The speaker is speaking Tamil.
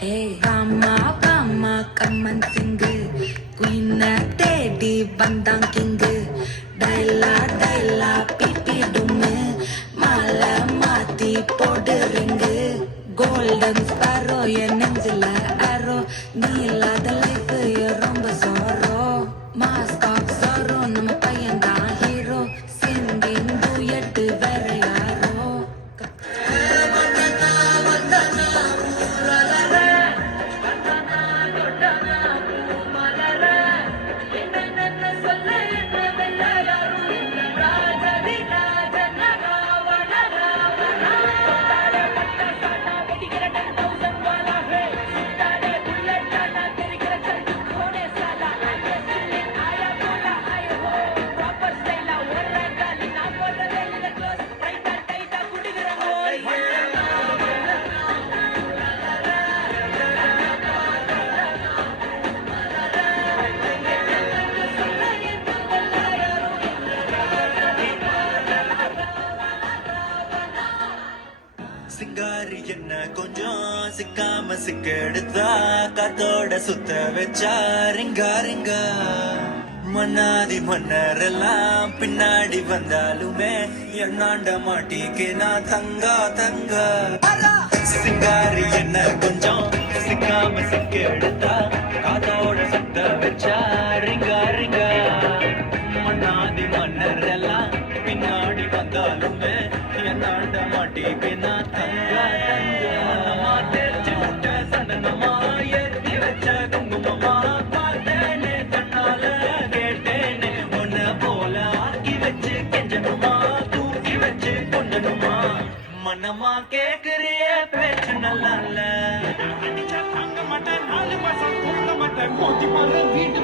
Hey, come and sing. Queen Teddy Bandang King. Daila, pipi dumme. Mala mati powder ring. Golden sparrow, என் நெஞ்சில arrow. நீ இல்லாத life ரொம்ப sorrow. Mask of sorrow, நம்ம பையன்தான் hero. Singing duet வேற யாரோ. சிங்காரி என்ன கொஞ்சம் சிக்காம சிக்கெடுத்தா காத்தோட சுத்த வச்சா ரிங்கா ரிங்கா மன்னாதி மன்னரெல்லாம் பின்னாடி வந்தாலுமே என்னாண்ட மாட்டிக்கு நான் தங்கா தங்கா சிங்காரி என்ன கொஞ்சம் சிக்காம சிக்கெடுத்தா காத்தோட சுத்த வச்சா ரிங்கா ரிங்கா மன்னாதி மன்னரெல்லாம் பின்னாடி வந்தாலுமே என்னாண்ட மாட்டிக்கு நான் தங்கா தங்கா நம்ம தேர்ச்சி முட்டை சடனமா ஏற்றி வச்ச குங்குமமா பார்த்தேனே கண்ணால கேட்டேனே உன்னை போல ஆக்கி வச்சு கெஞ்சணுமா தூக்கி வச்சு கொஞ்சணுமா மனமா கேக்குறிய பேச்சு நல்லா இல்ல தாங்க மாட்டேன் 4 மாசம் தூங்க மாட்டேன் மோதி பாரு வீட்டு